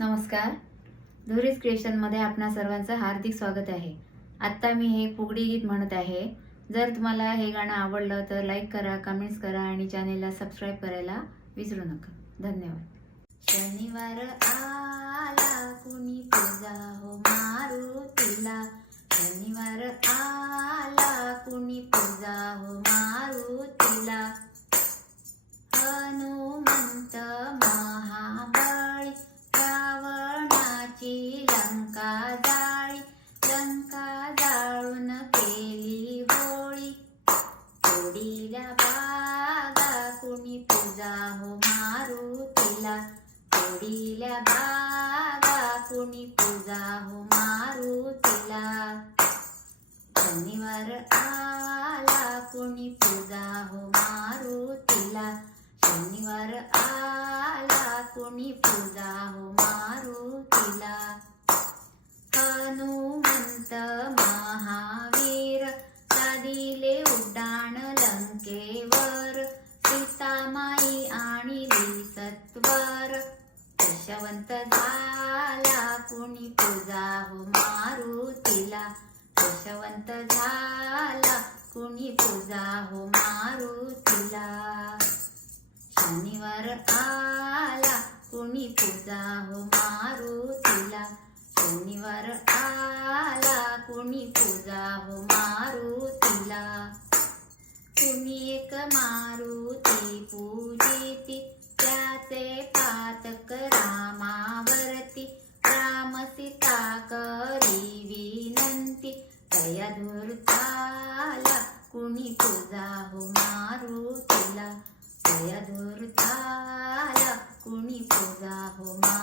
नमस्कार. धुरीज क्रिएशनमध्ये आपणा सर्वांचं हार्दिक स्वागत आहे. आत्ता मी हे फुगडी गीत म्हणत आहे. जर तुम्हाला हे गाणं आवडलं तर लाईक करा कमेंट्स करा आणि चॅनेलला सबस्क्राईब करायला विसरू नका. धन्यवाद. शनिवार आला कुणी पूजा हो मारुतीला शनिवार आला कुणी पूजा हो जाळी लंका जाळून केली होळी. तोडील्या बागा कुणी पूजा हो मारू तिला. तोडील्या बागा कुणी पूजा हो मारू तिला. शनिवार आला कुणी पूजा हो मारू तिला. शनिवार आला कुणी पूजा हो मारू तिला. हनुमंत महावीर साधिले उड्डाण लंकेवर सीतामाई आणि सत्वर यशवंत झाला कुणी पूजा हो मारुतीला यशवंत झाला कुणी पूजा हो मारुतीला शनिवार आला कुणी पूजा हो मारुतीला शनिवार आला कुणी पूजा हो मारुतीला. कुणी एक मारुती पूजिती त्याचे पातक रामावरती. राम सीता करी विनंती तया धुरताला कुणी पूजा हो मारुतीला. तया धुरताला कुणी पूजा हो मारुतीला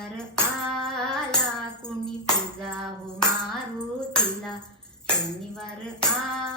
शनिवार आला कुणी पूजा हो मारुतीला. शनिवार आ